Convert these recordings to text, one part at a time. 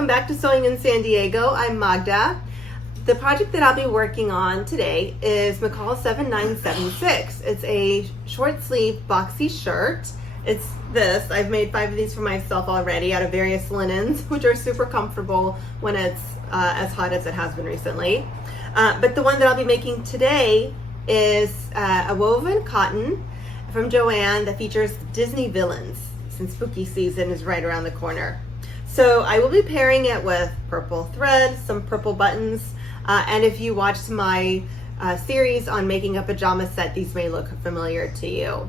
welcome back to Sewing in San Diego. I'm Magda. The project that I'll be working on today is McCalls 7976. It's a short sleeve boxy shirt. It's this. I've made 5 of these for myself already out of various linens, which are super comfortable when it's as hot as it has been recently. But the one that I'll be making today is a woven cotton from Joann that features Disney villains, since spooky season is right around the corner. So I will be pairing it with purple thread, some purple buttons, and if you watched my series on making a pajama set, these may look familiar to you.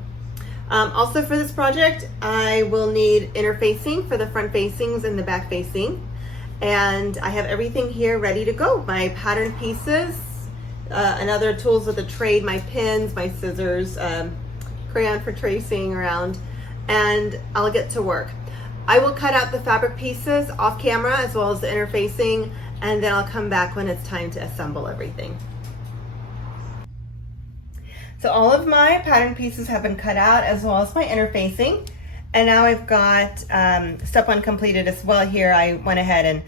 Also for this project, I will need interfacing for the front facings and the back facing. And I have everything here ready to go. My pattern pieces, and other tools of the trade, my pins, my scissors, crayon for tracing around, and I'll get to work. I will cut out the fabric pieces off camera as well as the interfacing, and then I'll come back when it's time to assemble everything. So all of my pattern pieces have been cut out as well as my interfacing, and now I've got step 1 completed as well. Here I went ahead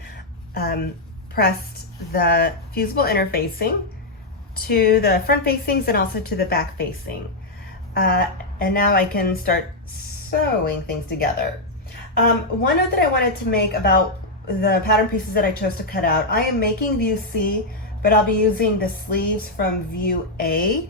and pressed the fusible interfacing to the front facings and also to the back facing. And now I can start sewing things together. One note that I wanted to make about the pattern pieces that I chose to cut out, I am making view C, but I'll be using the sleeves from view A.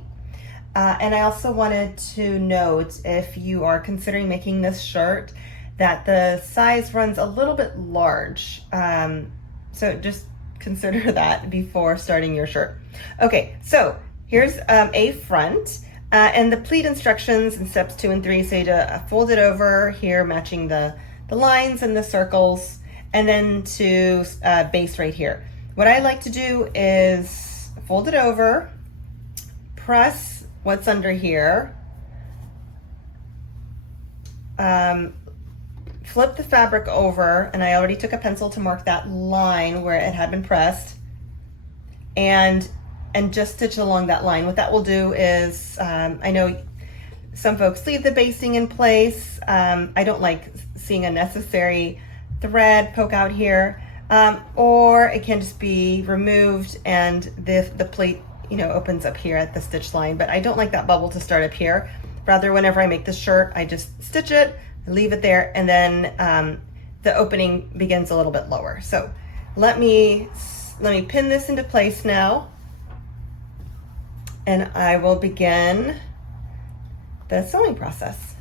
And I also wanted to note, if you are considering making this shirt, that the size runs a little bit large. So just consider that before starting your shirt. Okay, so here's a front. And the pleat instructions in steps 2 and 3 say to fold it over here, matching the lines and the circles, and then to base right here. What I like to do is fold it over, press what's under here, flip the fabric over, and I already took a pencil to mark that line where it had been pressed, and just stitch along that line. What that will do is, I know some folks leave the basting in place. I don't like seeing unnecessary thread poke out here, or it can just be removed and the plate, opens up here at the stitch line. But I don't like that bubble to start up here. Rather, whenever I make this shirt, I just stitch it, leave it there, and then the opening begins a little bit lower. So let me pin this into place now, and I will begin the sewing process.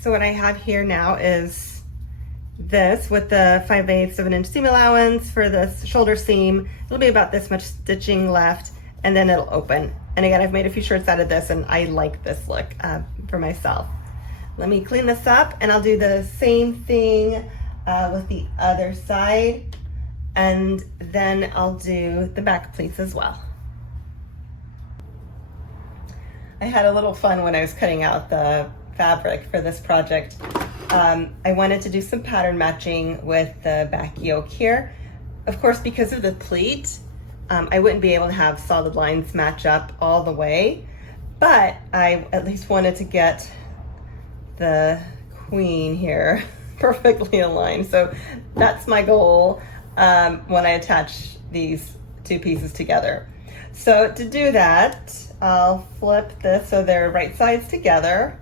So what I have here now is this with the 5/8 of an inch seam allowance for this shoulder seam. It'll be about this much stitching left, and then it'll open. And again, I've made a few shirts out of this, and I like this look for myself. Let me clean this up, and I'll do the same thing with the other side, and then I'll do the back pleats as well. I had a little fun when I was cutting out the fabric for this project. I wanted to do some pattern matching with the back yoke here. Of course, because of the pleat, I wouldn't be able to have solid lines match up all the way, but I at least wanted to get the queen here perfectly aligned. So that's my goal when I attach these 2 pieces together. So to do that, I'll flip this so they're right sides together,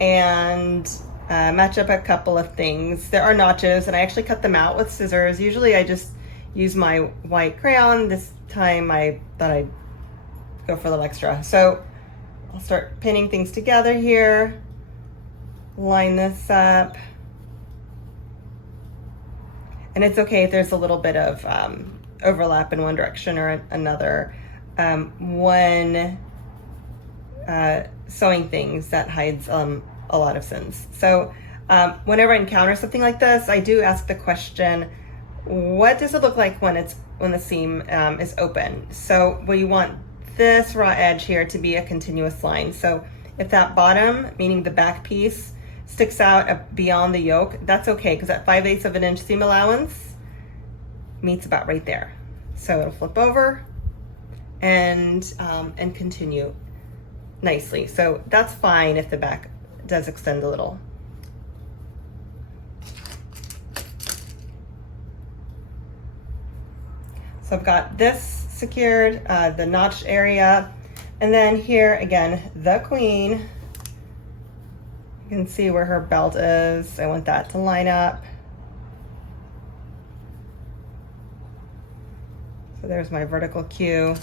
and match up a couple of things. There are notches, and I actually cut them out with scissors. Usually I just use my white crayon. This time I thought I'd go for a little extra. So I'll start pinning things together here, line this up. And it's okay if there's a little bit of overlap in one direction or another. When sewing things, that hides a lot of sins. So whenever I encounter something like this, I do ask the question, what does it look like when the seam is open? So what you want this raw edge here to be a continuous line. So if that bottom, meaning the back piece, sticks out beyond the yoke, that's okay, because that 5/8 of an inch seam allowance meets about right there. So it'll flip over and continue nicely. So that's fine if the back does extend a little. So I've got this secured, the notch area, and then here again, the queen. You can see where her belt is. I want that to line up. So there's my vertical cue.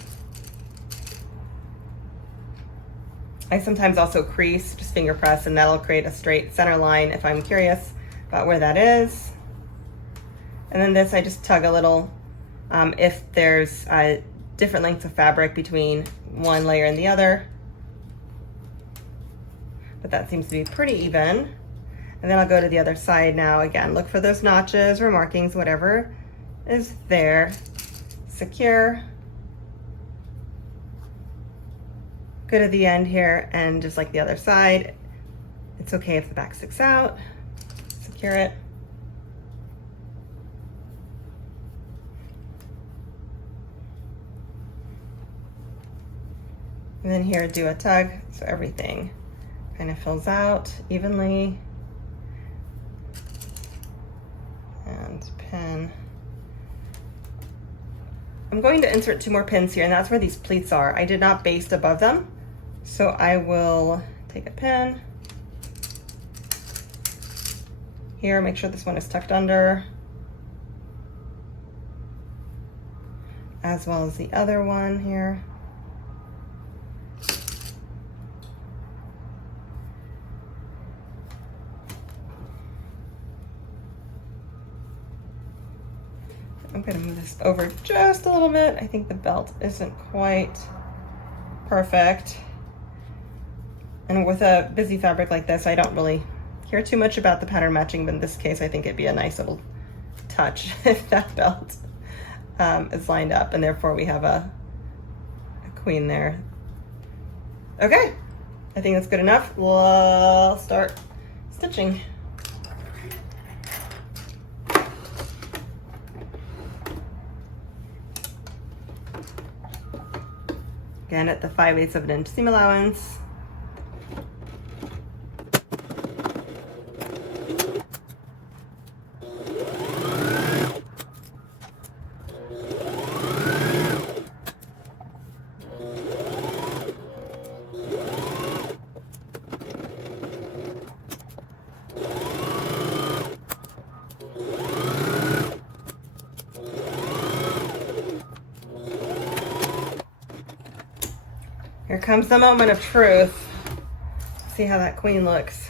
I sometimes also crease, just finger press, and that'll create a straight center line if I'm curious about where that is. And then this, I just tug a little if there's different lengths of fabric between one layer and the other. But that seems to be pretty even. And then I'll go to the other side now. Again, look for those notches or markings, whatever is there. Secure. Go to the end here, and just like the other side, it's okay if the back sticks out. Secure it. And then here, do a tug, so everything kind of fills out evenly. And pin. I'm going to insert 2 more pins here, and that's where these pleats are. I did not baste above them, so I will take a pin. Here, make sure this one is tucked under, as well as the other one here. I'm going to move this over just a little bit. I think the belt isn't quite perfect. And with a busy fabric like this, I don't really care too much about the pattern matching, but in this case, I think it'd be a nice little touch if that belt is lined up, and therefore we have a queen there. Okay, I think that's good enough. We'll start stitching. Again, at the 5/8 of an inch seam allowance. Here comes the moment of truth. See how that queen looks.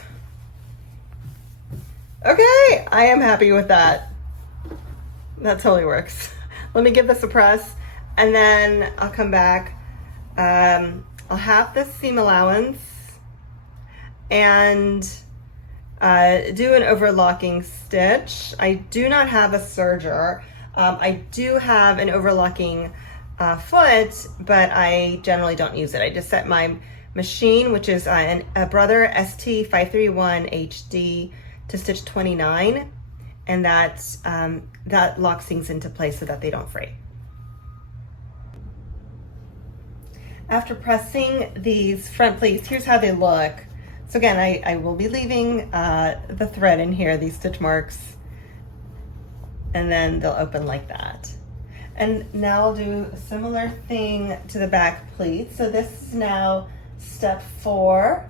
Okay, I am happy with that. That totally works. Let me give this a press, and then I'll come back. I'll have this seam allowance and do an overlocking stitch. I do not have a serger. I do have an overlocking foot, but I generally don't use it. I just set my machine, which is a Brother ST531 HD, to stitch 29, and that locks things into place so that they don't fray. After pressing these front pleats, here's how they look. So again, I will be leaving the thread in here, these stitch marks, and then they'll open like that. And now I'll do a similar thing to the back pleat. So this is now step 4.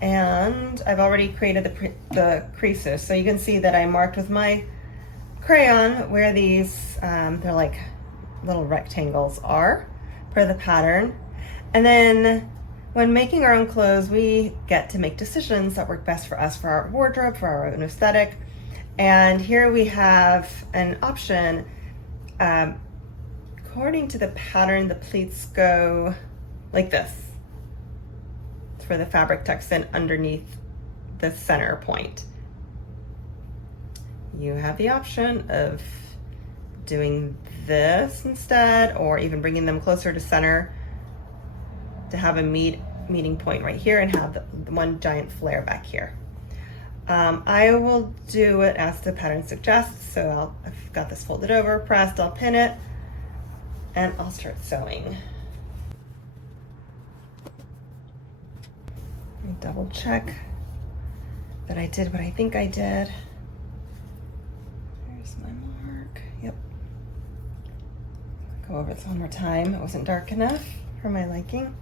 And I've already created the creases. So you can see that I marked with my crayon where these, they're like little rectangles are per the pattern. And then when making our own clothes, we get to make decisions that work best for us, for our wardrobe, for our own aesthetic. And here we have an option. According to the pattern, the pleats go like this. It's for the fabric tucks in underneath the center point. You have the option of doing this instead, or even bringing them closer to center to have a meeting point right here and have the one giant flare back here. I will do it as the pattern suggests. So I've got this folded over, pressed, I'll pin it, and I'll start sewing. Let me double check that I did what I think I did. There's my mark, yep. Go over this one more time. It wasn't dark enough for my liking.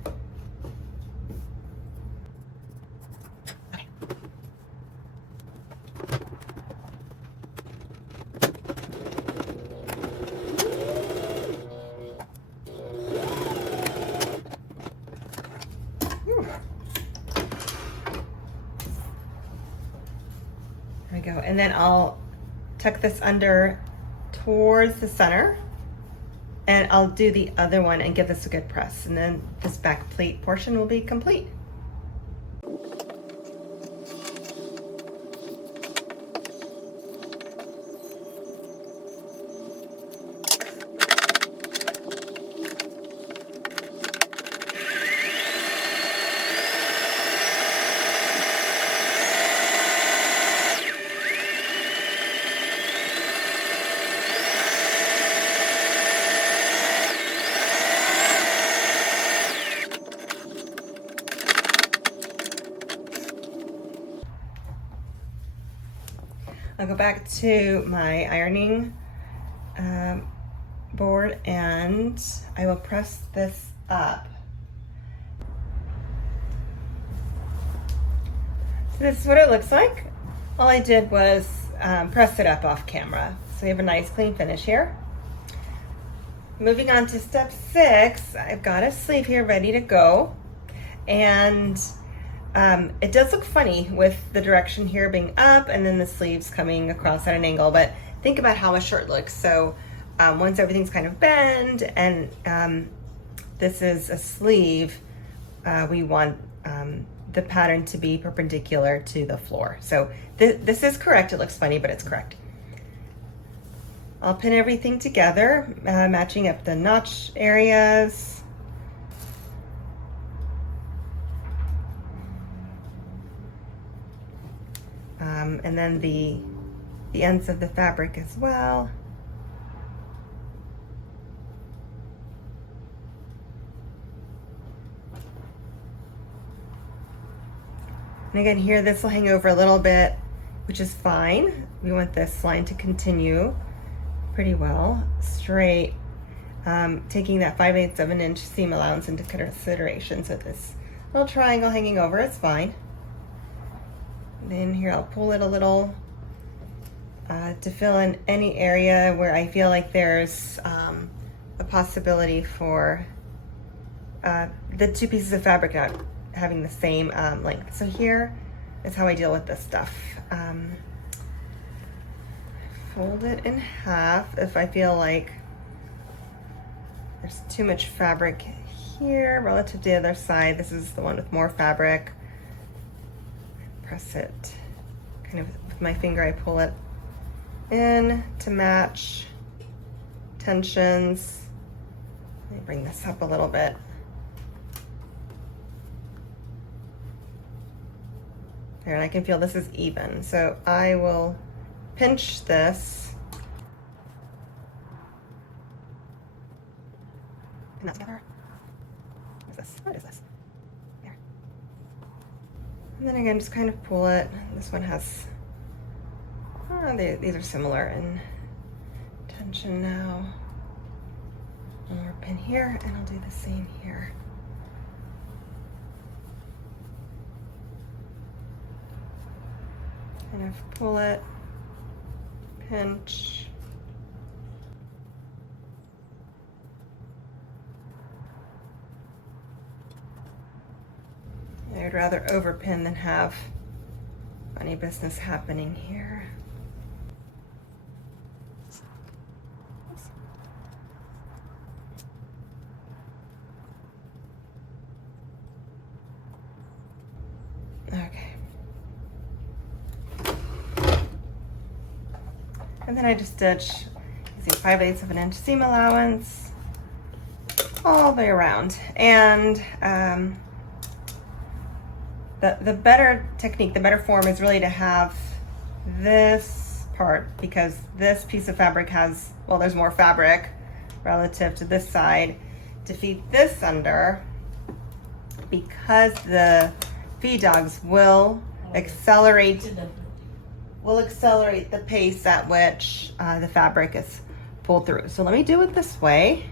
There we go. And then I'll tuck this under towards the center, and I'll do the other one and give this a good press. And then this back plate portion will be complete. I'll go back to my ironing board and I will press this up. So this is what it looks like. All I did was press it up off camera. So we have a nice clean finish here. Moving on to step 6, I've got a sleeve here ready to go. And it does look funny with the direction here being up and then the sleeves coming across at an angle, but think about how a shirt looks. So once everything's kind of bent and this is a sleeve, we want the pattern to be perpendicular to the floor. So this is correct. It looks funny, but it's correct. I'll pin everything together, matching up the notch areas. And then the ends of the fabric as well. And again, here this will hang over a little bit, which is fine. We want this line to continue pretty well, straight, taking that 5/8 of an inch seam allowance into consideration. So this little triangle hanging over is fine. Then here I'll pull it a little to fill in any area where I feel like there's a possibility for the two pieces of fabric not having the same length. So here is how I deal with this stuff. Fold it in half if I feel like there's too much fabric here relative to the other side. This is the one with more fabric. Press it kind of with my finger, I pull it in to match tensions. Let me bring this up a little bit. There, and I can feel this is even. So I will pinch this. Pin that together. What is this? What is this? There. And then again, just kind of pull it. This one has, these are similar in tension now. One more pin here, and I'll do the same here. Kind of pull it, pinch. I'd rather overpin than have funny business happening here. Okay. And then I just stitch see, 5/8 of an inch seam allowance all the way around. And the better technique, the better form is really to have this part, because this piece of fabric has, well, there's more fabric relative to this side, to feed this under, because the feed dogs will accelerate the pace at which the fabric is pulled through. So let me do it this way.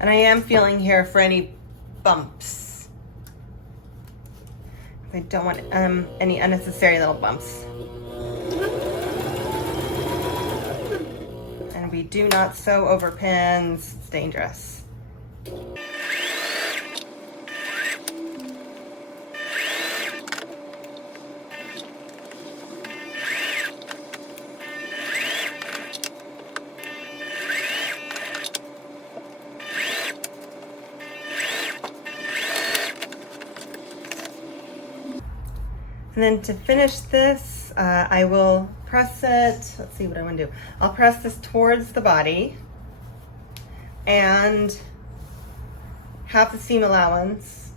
And I am feeling here for any bumps. I don't want any unnecessary little bumps. And we do not sew over pins, it's dangerous. And then to finish this, I will press it, let's see what I want to do. I'll press this towards the body and half the seam allowance,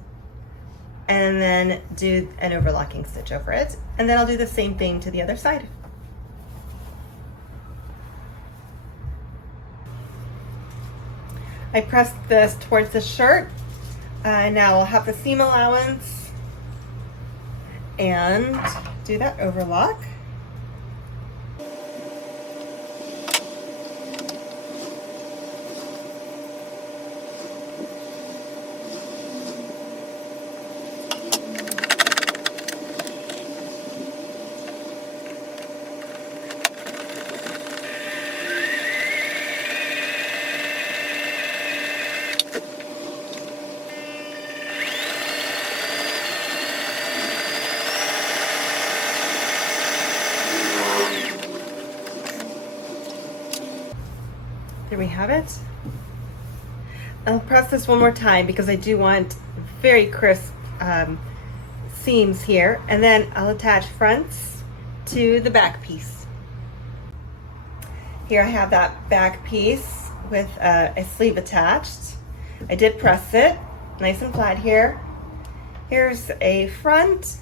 and then do an overlocking stitch over it. And then I'll do the same thing to the other side. I pressed this towards the shirt. Now I'll have the seam allowance and do that overlock. There we have it. I'll press this one more time because I do want very crisp seams here, and then I'll attach fronts to the back piece. Here I have that back piece with a sleeve attached. I did press it nice and flat here. Here's a front.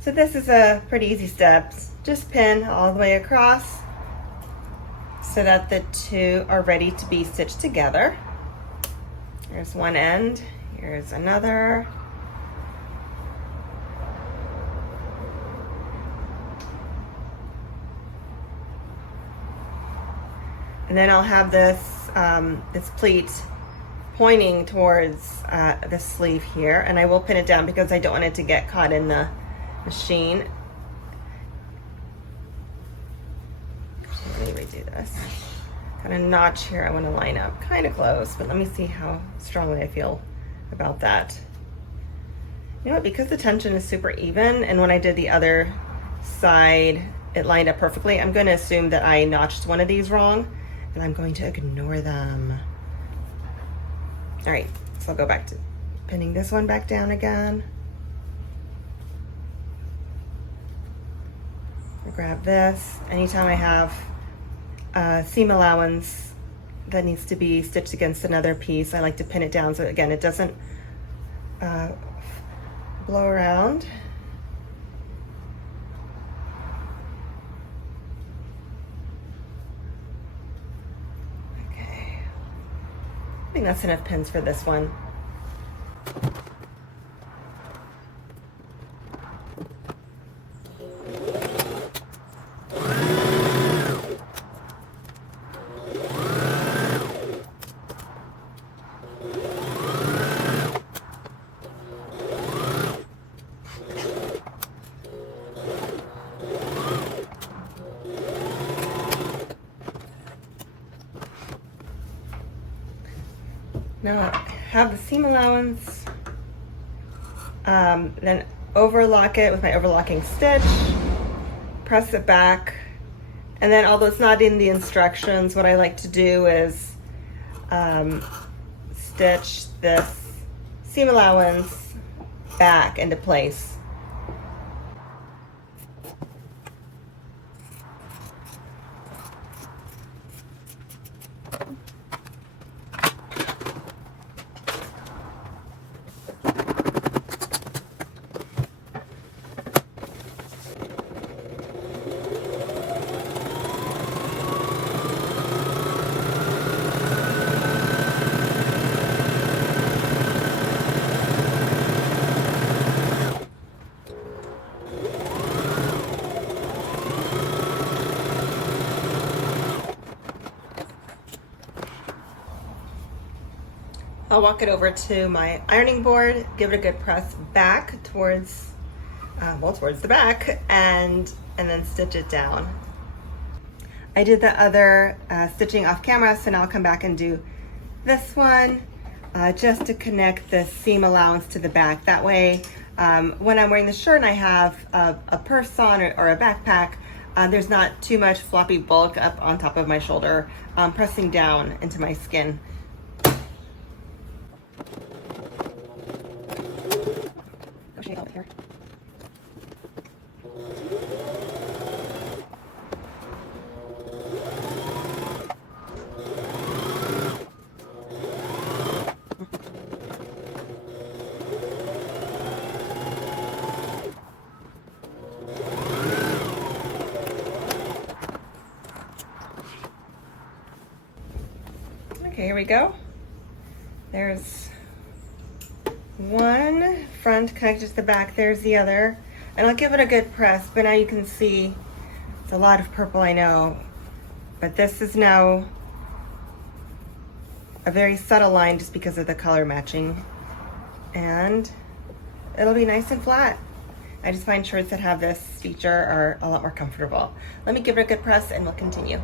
So this is a pretty easy step. Just pin all the way across so that the two are ready to be stitched together. Here's one end, here's another. And then I'll have this, this pleat pointing towards the sleeve here, and I will pin it down because I don't want it to get caught in the machine. Let me redo this. Got a notch here I want to line up, kind of close, but let me see how strongly I feel about that. You know what, because the tension is super even, and when I did the other side, it lined up perfectly, I'm going to assume that I notched one of these wrong, and I'm going to ignore them. All right, so I'll go back to pinning this one back down again. I'll grab this. Anytime I have seam allowance that needs to be stitched against another piece, I like to pin it down so again it doesn't blow around. Okay, I think that's enough pins for this one. Now I have the seam allowance, then overlock it with my overlocking stitch, press it back, and then although it's not in the instructions, what I like to do is stitch this seam allowance back into place I'll walk it over to my ironing board, give it a good press back towards, towards the back, and then stitch it down. I did the other stitching off camera, so now I'll come back and do this one just to connect the seam allowance to the back. That way, when I'm wearing the shirt and I have a purse on or a backpack, there's not too much floppy bulk up on top of my shoulder, pressing down into my skin. Here. Okay, here we go. There's one front connected to the back, there's the other, and I'll give it a good press, but now you can see it's a lot of purple, I know, but this is now a very subtle line just because of the color matching, and it'll be nice and flat. I just find shirts that have this feature are a lot more comfortable. Let me give it a good press and we'll continue.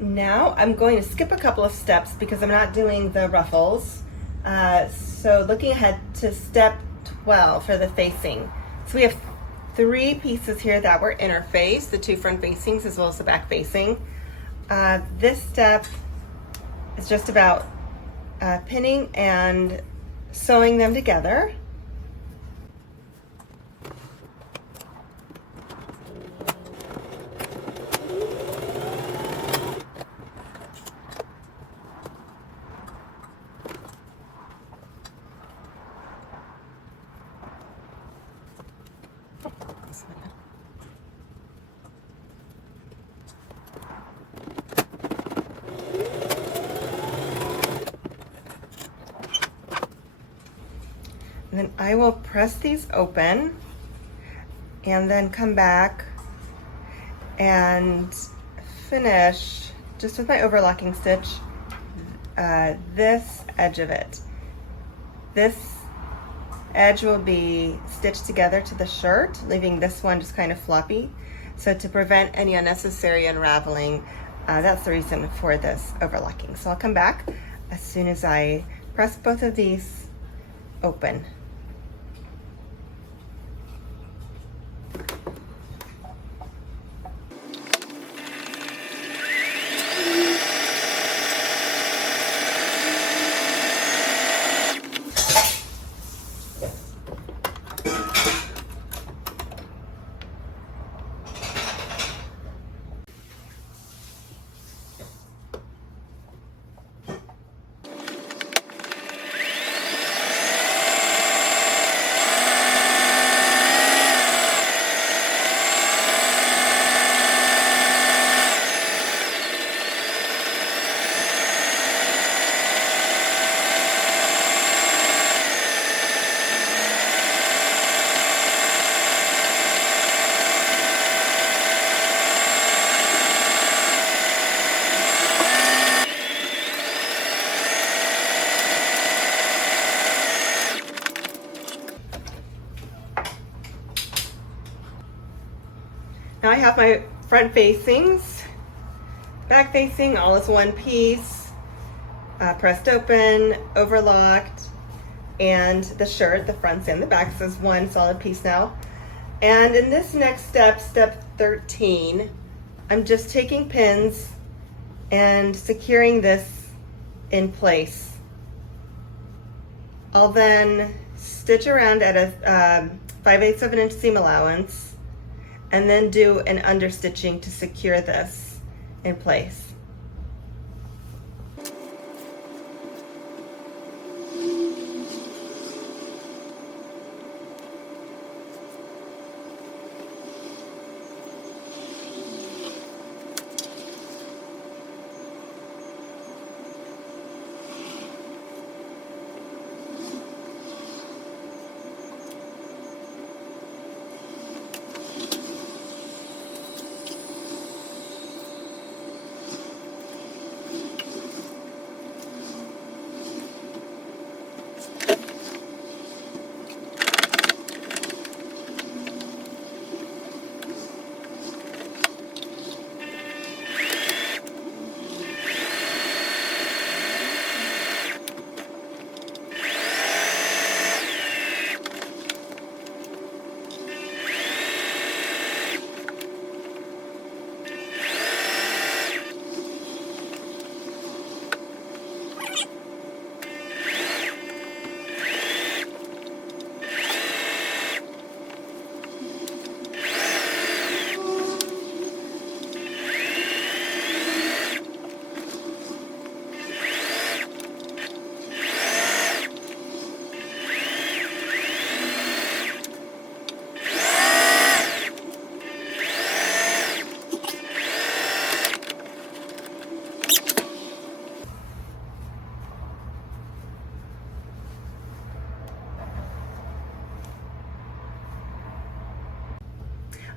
Now I'm going to skip a couple of steps because I'm not doing the ruffles. So looking ahead to step 12 for the facing. So we have 3 pieces here that were interfaced, the 2 front facings as well as the back facing. This step is just about pinning and sewing them together. And then I will press these open and then come back and finish just with my overlocking stitch this edge of it. This edge will be stitched together to the shirt, leaving this one just kind of floppy. So to prevent any unnecessary unraveling, that's the reason for this overlocking. So I'll come back as soon as I press both of these open. Now I have my front facings, back facing, all as one piece, pressed open, overlocked, and the shirt, the fronts and the backs is one solid piece now. And in this next step, step 13, I'm just taking pins and securing this in place. I'll then stitch around at a 5/8 of an inch seam allowance and then do an understitching to secure this in place.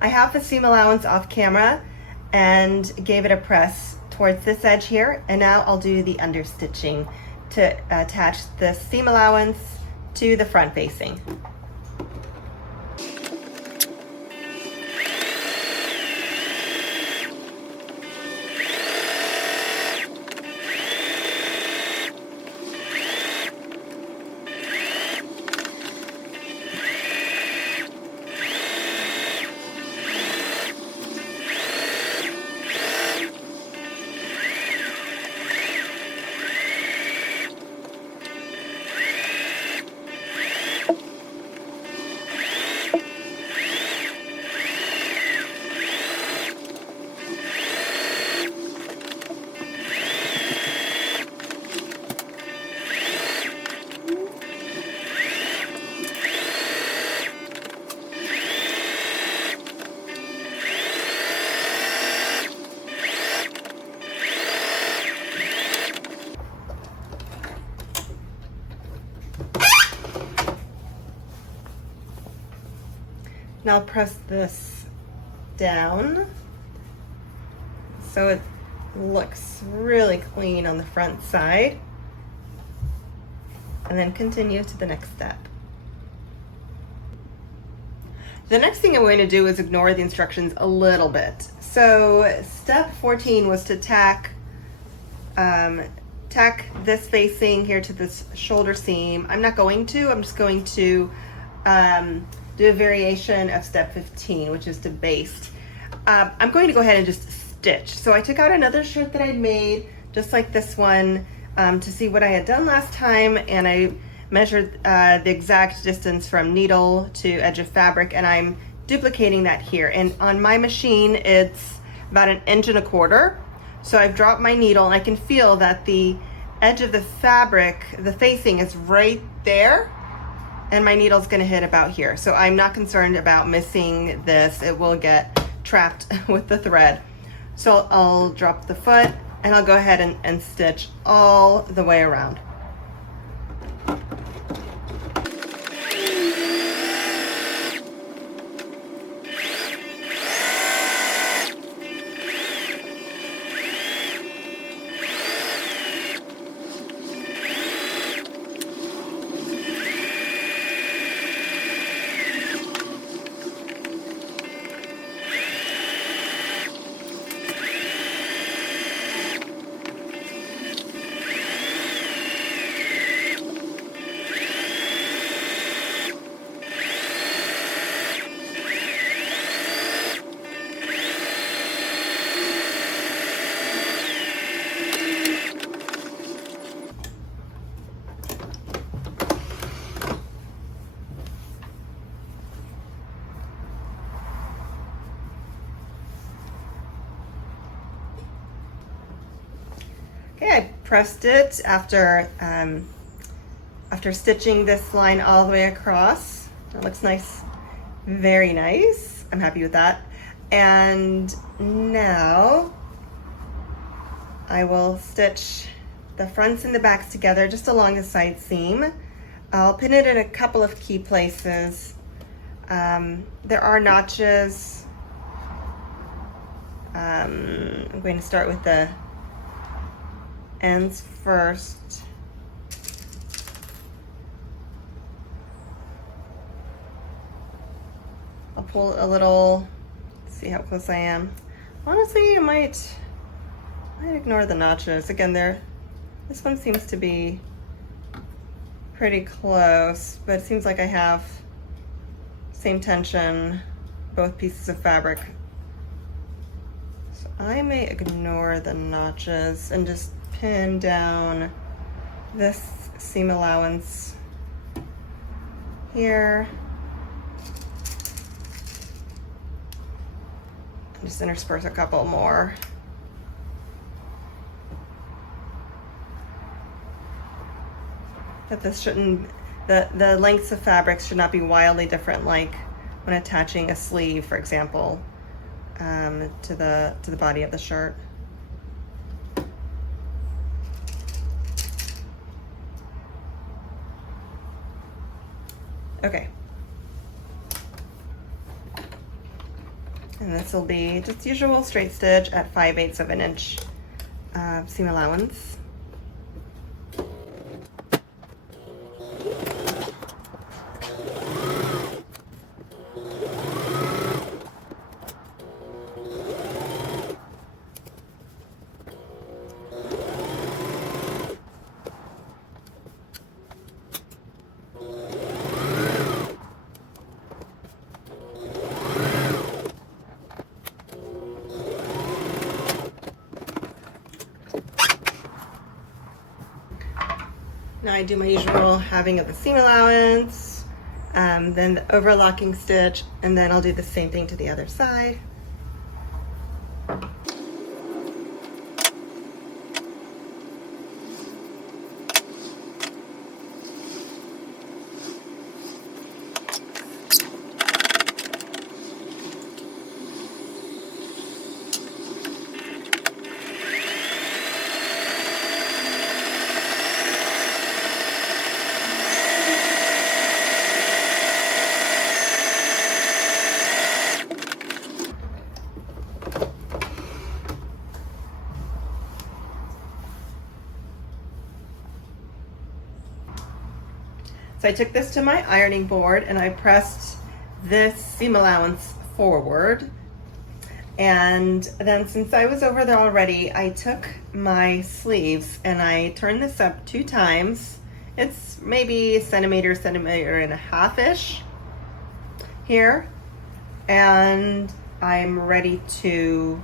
I have the seam allowance off camera and gave it a press towards this edge here, and now I'll do the understitching to attach the seam allowance to the front facing. Now press this down so it looks really clean on the front side, and then continue to the next step. The next thing I'm going to do is ignore the instructions a little bit. So step 14 was to tack this facing here to this shoulder seam. I'm not going to, I'm just going to do a variation of step 15, which is to baste. I'm going to go ahead and just stitch. So I took out another shirt that I'd made, just like this one, to see what I had done last time, and I measured the exact distance from needle to edge of fabric, and I'm duplicating that here. And on my machine, it's about 1.25 inches. So I've dropped my needle, and I can feel that the edge of the fabric, the facing, is right there, and my needle's gonna hit about here. So I'm not concerned about missing this. It will get trapped with the thread. So I'll drop the foot, and I'll go ahead and stitch all the way around. Okay, I pressed it after stitching this line all the way across. It looks nice, very nice. I'm happy with that. And now I will stitch the fronts and the backs together just along the side seam. I'll pin it in a couple of key places. There are notches. I'm going to start with the ends first. I'll pull a little, see how close I am. Honestly, I might ignore the notches. Again, this one seems to be pretty close, but it seems like I have same tension, both pieces of fabric. So I may ignore the notches and just pin down this seam allowance here. And just intersperse a couple more. That this shouldn't, the lengths of fabrics should not be wildly different, like when attaching a sleeve, for example, to the body of the shirt. Okay. And this will be just usual straight stitch at 5/8 of an inch seam allowance. Now I do my usual halving of the seam allowance, then the overlocking stitch, and then I'll do the same thing to the other side. So I took this to my ironing board and I pressed this seam allowance forward. And then since I was over there already, I took my sleeves and I turned this up 2 times. It's maybe a centimeter and a half-ish here. And I'm ready to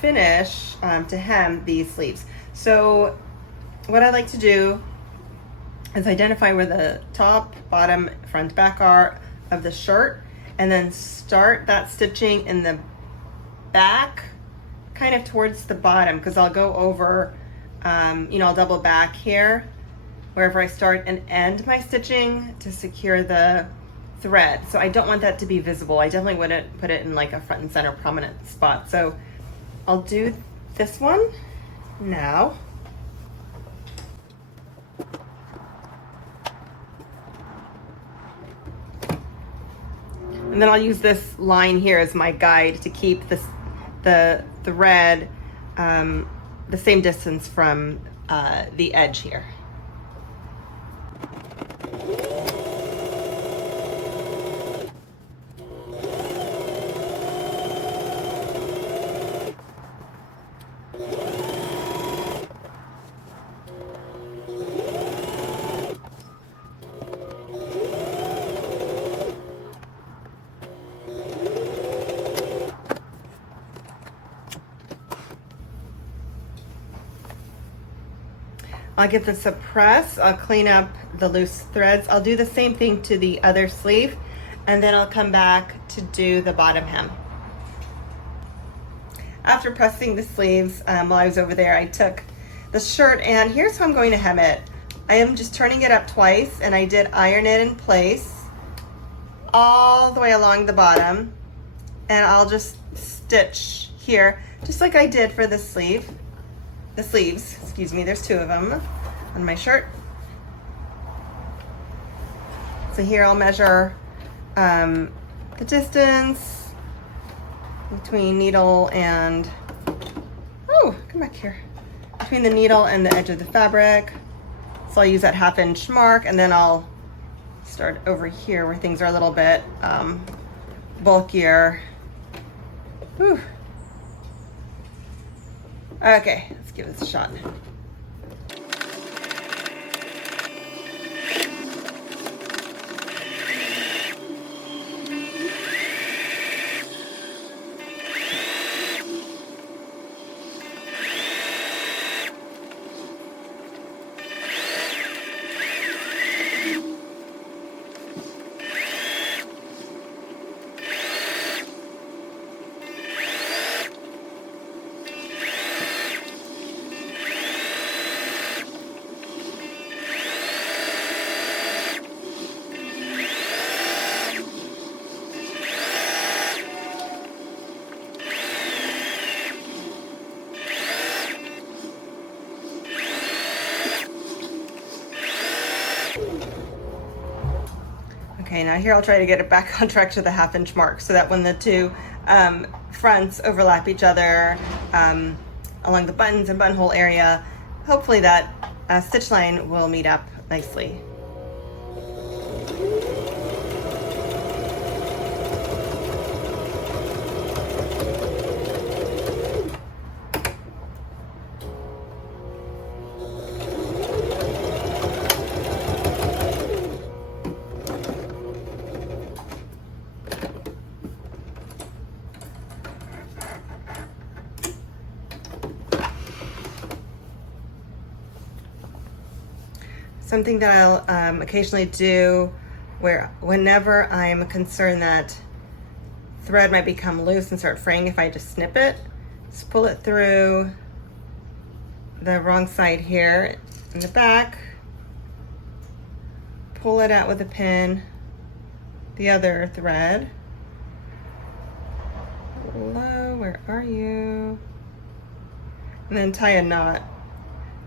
finish to hem these sleeves. So what I like to do is identify where the top, bottom, front, back are of the shirt, and then start that stitching in the back, kind of towards the bottom, because I'll go over, I'll double back here, wherever I start, and end my stitching to secure the thread. So I don't want that to be visible. I definitely wouldn't put it in like a front and center prominent spot. So I'll do this one now. And then I'll use this line here as my guide to keep the thread the same distance from the edge here. I'll give this a press. I'll clean up the loose threads. I'll do the same thing to the other sleeve, and then I'll come back to do the bottom hem. After pressing the sleeves, while I was over there, I took the shirt, and here's how I'm going to hem it. I am just turning it up twice, and I did iron it in place all the way along the bottom, and I'll just stitch here, just like I did for the sleeve. The sleeves, excuse me, there's 2 of them on my shirt. So here I'll measure the distance between needle and, oh, come back here, between the needle and the edge of the fabric. So I'll use that 1/2 inch mark, and then I'll start over here where things are a little bit bulkier. Whew. Okay, let's give this a shot. Okay, now here I'll try to get it back on track to the 1/2 inch mark so that when the 2 fronts overlap each other along the buttons and buttonhole area. Hopefully that stitch line will meet up nicely. Something that I'll occasionally do whenever I'm concerned that thread might become loose and start fraying, if I just snip it, just pull it through the wrong side here in the back, pull it out with a pin, the other thread. Hello, where are you? And then tie a knot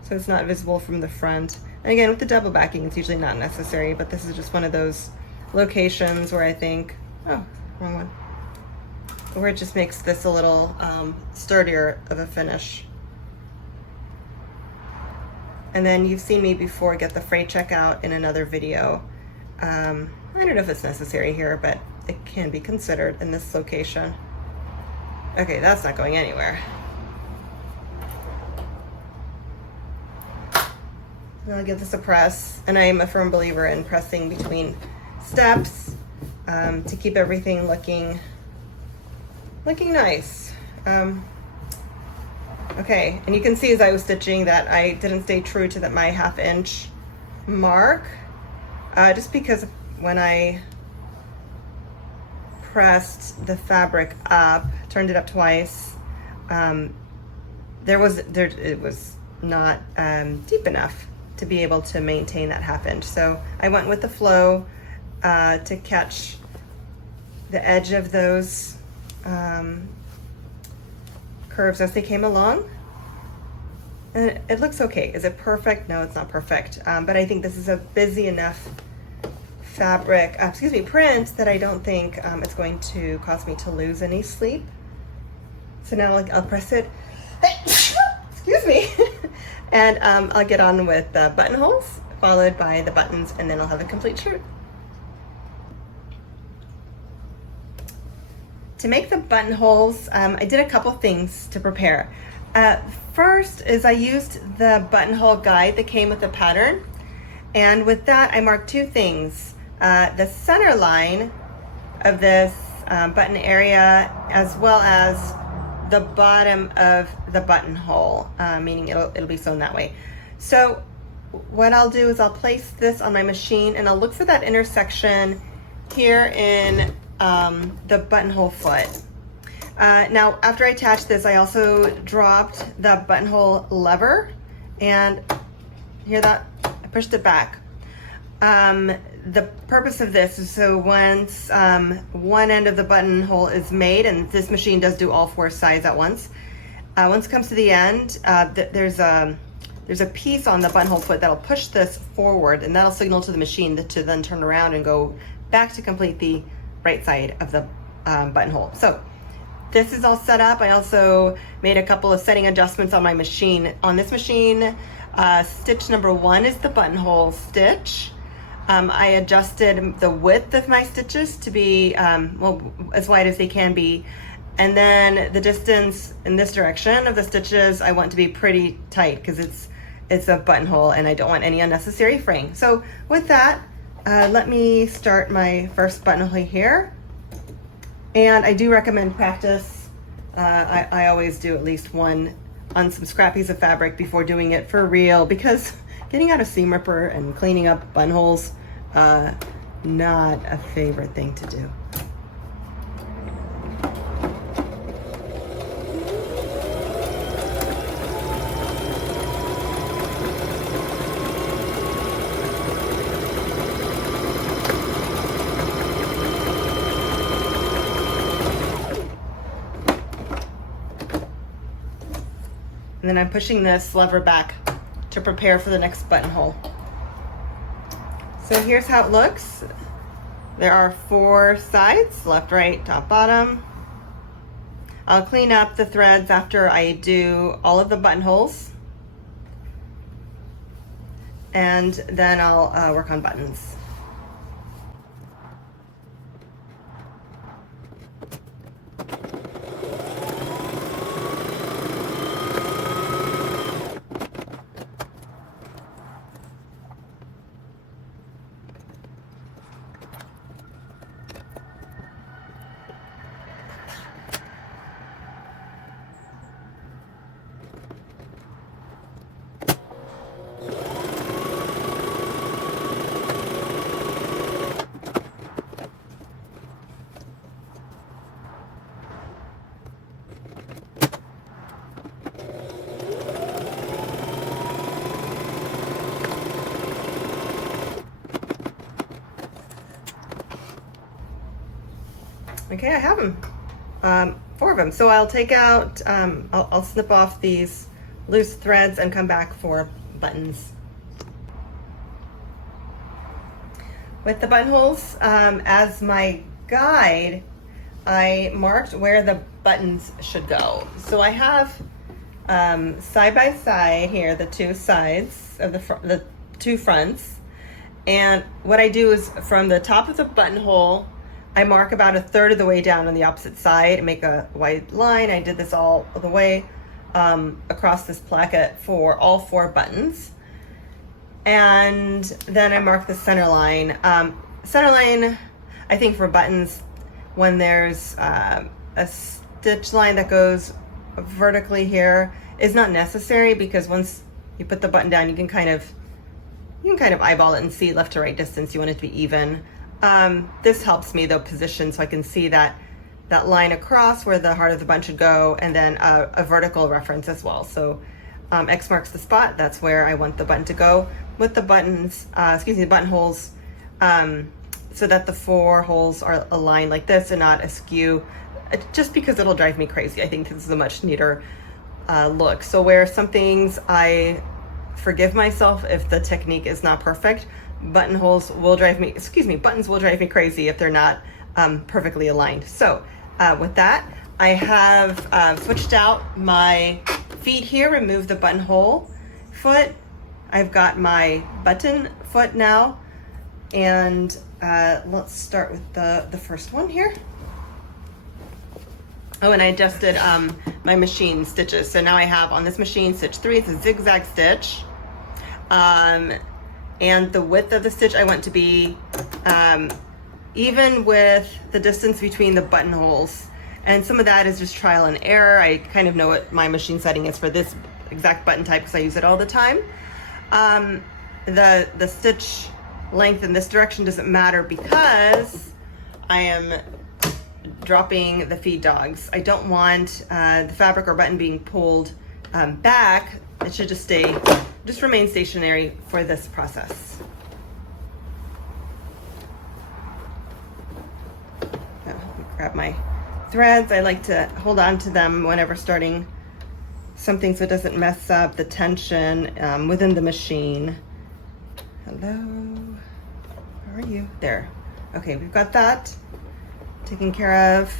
so it's not visible from the front. And again, with the double backing, it's usually not necessary, but this is just one of those locations where I think, oh, wrong one, where it just makes this a little sturdier of a finish. And then you've seen me before get the fray check out in another video. I don't know if it's necessary here, but it can be considered in this location. Okay, that's not going anywhere. I'll give this a press, and I am a firm believer in pressing between steps to keep everything looking nice. Okay, and you can see as I was stitching that I didn't stay true to my 1/2 inch mark, just because when I pressed the fabric up, turned it up twice, it was not deep enough to be able to maintain that 1/2 inch. So I went with the flow to catch the edge of those curves as they came along. And it looks okay. Is it perfect? No, it's not perfect. But I think this is a busy enough print that I don't think it's going to cause me to lose any sleep. So now I'll press it, excuse me, and I'll get on with the buttonholes, followed by the buttons, and then I'll have a complete shirt. To make the buttonholes, I did a couple things to prepare. First is I used the buttonhole guide that came with the pattern, and with that I marked two things. The center line of this button area, as well as the bottom of the buttonhole, meaning it'll be sewn that way. So what I'll do is I'll place this on my machine, and I'll look for that intersection here in the buttonhole foot. Now, after I attached this, I also dropped the buttonhole lever, and hear that? I pushed it back. The purpose of this is so once one end of the buttonhole is made, and this machine does do all 4 sides at once, once it comes to the end, there's a piece on the buttonhole foot that'll push this forward, and that'll signal to the machine to then turn around and go back to complete the right side of the buttonhole. So this is all set up. I also made a couple of setting adjustments on my machine. On this machine, stitch number 1 is the buttonhole stitch. I adjusted the width of my stitches to be as wide as they can be, and then the distance in this direction of the stitches I want to be pretty tight because it's a buttonhole and I don't want any unnecessary fraying. So with that, let me start my first buttonhole here, and I do recommend practice. I always do at least one on some scrap piece of fabric before doing it for real, because getting out a seam ripper and cleaning up buttonholes, not a favorite thing to do. And then I'm pushing this lever back to prepare for the next buttonhole. So here's how it looks. There are 4 sides, left, right, top, bottom. I'll clean up the threads after I do all of the buttonholes, and then I'll work on buttons. Okay, I have them, 4 of them. So I'll take out, I'll snip off these loose threads and come back for buttons. With the buttonholes, as my guide, I marked where the buttons should go. So I have side by side here, the 2 sides of the 2 fronts. And what I do is from the top of the buttonhole, I mark about 1/3 of the way down on the opposite side and make a white line. I did this all the way across this placket for all 4 buttons. And then I mark the center line. Center line, I think for buttons, when there's a stitch line that goes vertically here, is not necessary, because once you put the button down, you can kind of eyeball it and see left to right distance. You want it to be even. This helps me though position so I can see that line across where the heart of the button should go, and then a vertical reference as well. So X marks the spot. That's where I want the button to go. With the buttons, the buttonholes, so that the 4 holes are aligned like this and not askew, just because it'll drive me crazy. I think this is a much neater look. So where some things I forgive myself if the technique is not perfect, buttons will drive me crazy if they're not perfectly aligned. So with that, I have switched out my feet here, removed the buttonhole foot. I've got my button foot now, and let's start with the first one here. Oh, and I adjusted my machine stitches. So now I have on this machine stitch 3, it's a zigzag stitch. And the width of the stitch I want to be even with the distance between the buttonholes. And some of that is just trial and error. I kind of know what my machine setting is for this exact button type because I use it all the time. The stitch length in this direction doesn't matter because I am dropping the feed dogs. I don't want the fabric or button being pulled back. It should just remain stationary for this process. Now, let me grab my threads. I like to hold on to them whenever starting something so it doesn't mess up the tension within the machine. Hello, how are you? There. Okay, we've got that taken care of.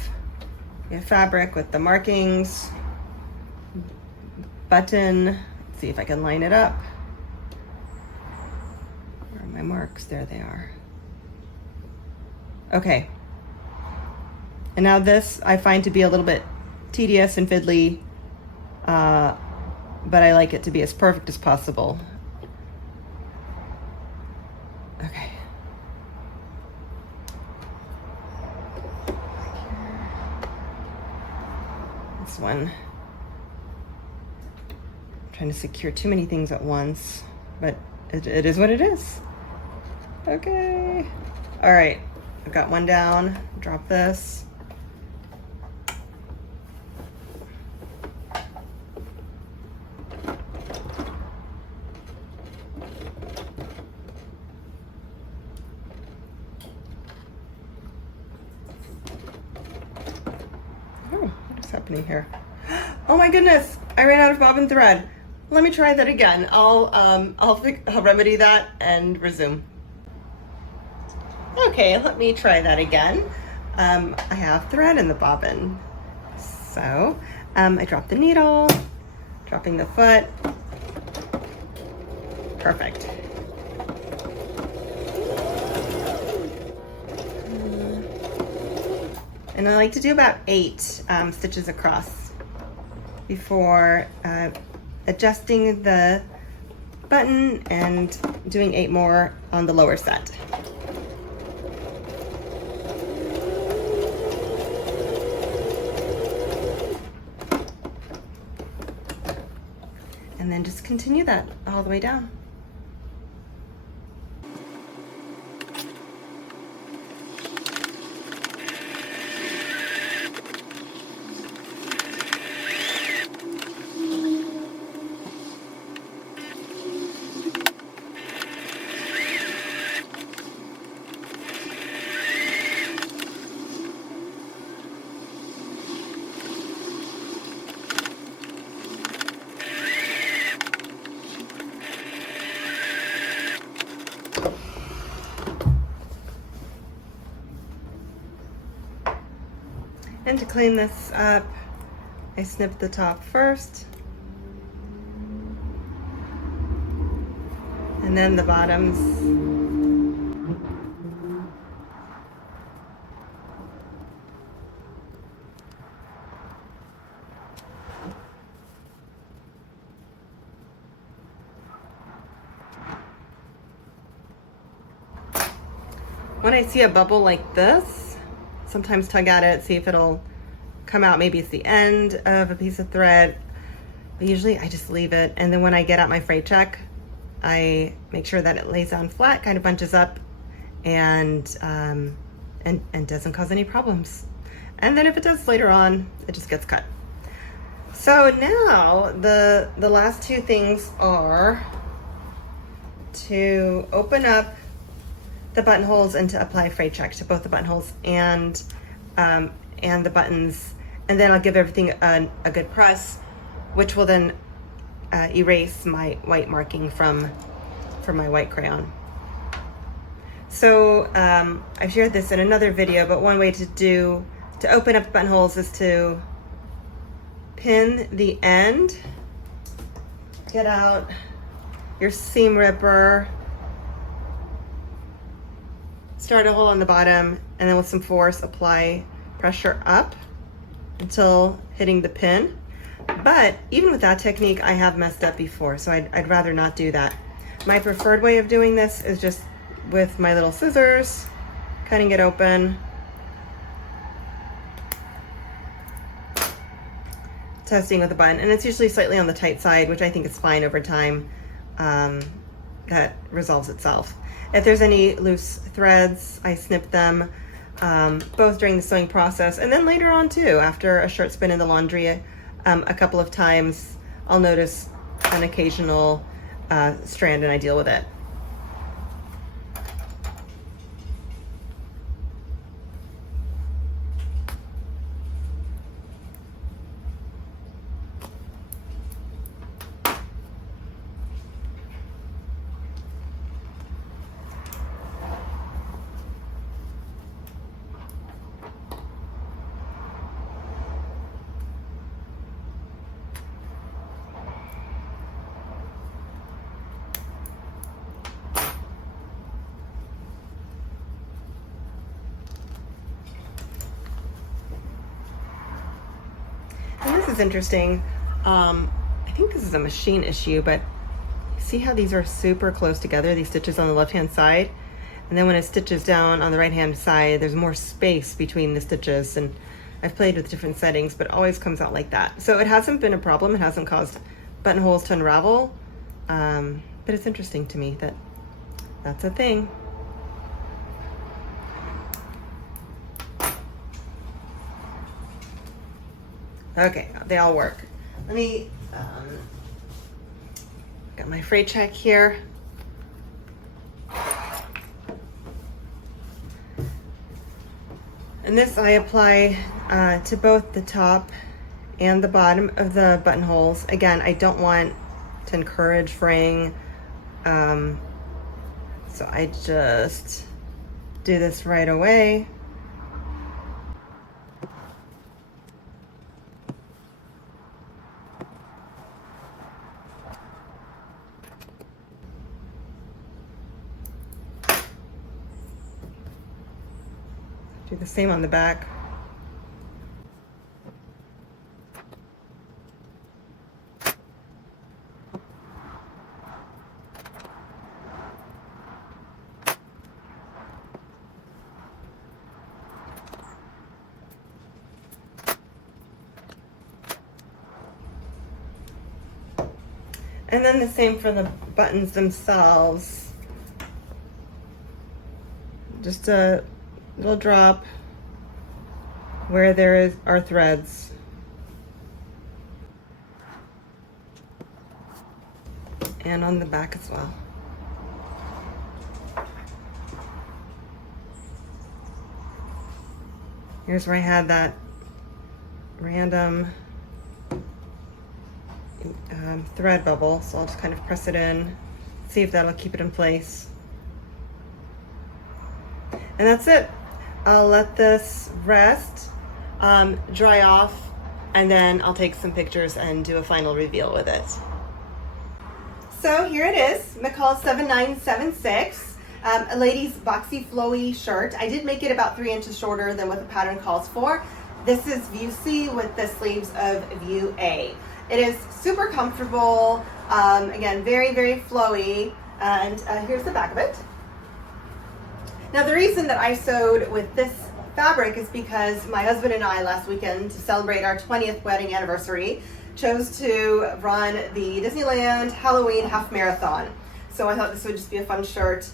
We have fabric with the markings, button. Let's see if I can line it up. Where are my marks? There they are. Okay. And now this I find to be a little bit tedious and fiddly, but I like it to be as perfect as possible. Okay. This one. I'm trying to secure too many things at once, but it is what it is. Okay. All right. I've got one down. Drop this. What's happening here? Oh my goodness, I ran out of bobbin thread. Let me try that again. I'll remedy that and resume. Okay, let me try that again. I have thread in the bobbin. So I dropped the needle, dropping the foot. Perfect. And I like to do about 8 stitches across before adjusting the button and doing 8 more on the lower set. And then just continue that all the way down. And to clean this up, I snip the top first, and then the bottoms. When I see a bubble like this, sometimes tug at it, see if it'll come out. Maybe it's the end of a piece of thread, but usually I just leave it. And then when I get out my freight check, I make sure that it lays down flat, kind of bunches up, and doesn't cause any problems. And then if it does later on, it just gets cut. So now the last 2 things are to open up the buttonholes and to apply freight check to both the buttonholes and the buttons, and then I'll give everything a good press, which will then erase my white marking from my white crayon. So I've shared this in another video, but one way to open up the buttonholes is to pin the end, get out your seam ripper, start a hole on the bottom, and then with some force apply pressure up until hitting the pin. But even with that technique, I have messed up before, so I'd rather not do that. My preferred way of doing this is just with my little scissors, cutting it open, testing with the button, and it's usually slightly on the tight side, which I think is fine over time. That resolves itself. If there's any loose threads, I snip them, both during the sewing process and then later on too. After a shirt's been in the laundry a couple of times, I'll notice an occasional strand and I deal with it. This is interesting. I think this is a machine issue, but see how these are super close together, these stitches on the left-hand side? And then when it stitches down on the right-hand side, there's more space between the stitches, and I've played with different settings, but it always comes out like that. So it hasn't been a problem. It hasn't caused buttonholes to unravel, but it's interesting to me that that's a thing. Okay, they all work. Let me, got my freight check here. And this I apply to both the top and the bottom of the buttonholes. Again, I don't want to encourage fraying, so I just do this right away. Do the same on the back. And then the same for the buttons themselves. Just a little drop where there are threads. And on the back as well. Here's where I had that random thread bubble, so I'll just kind of press it in, see if that'll keep it in place. And that's it. I'll let this rest, dry off, and then I'll take some pictures and do a final reveal with it. So here it is, McCalls 7976, a lady's boxy flowy shirt. I did make it about 3 inches shorter than what the pattern calls for. This is view C with the sleeves of view A. It is super comfortable, again, very, very flowy, and here's the back of it. Now the reason that I sewed with this fabric is because my husband and I last weekend, to celebrate our 20th wedding anniversary, chose to run the Disneyland Halloween half marathon. So I thought this would just be a fun shirt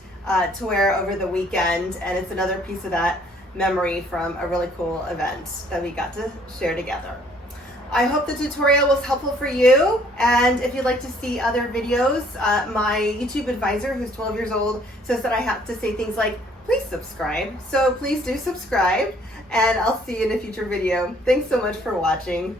to wear over the weekend, and it's another piece of that memory from a really cool event that we got to share together. I hope the tutorial was helpful for you, and if you'd like to see other videos, my YouTube advisor, who's 12 years old, says that I have to say things like, please subscribe. So please do subscribe, and I'll see you in a future video. Thanks so much for watching.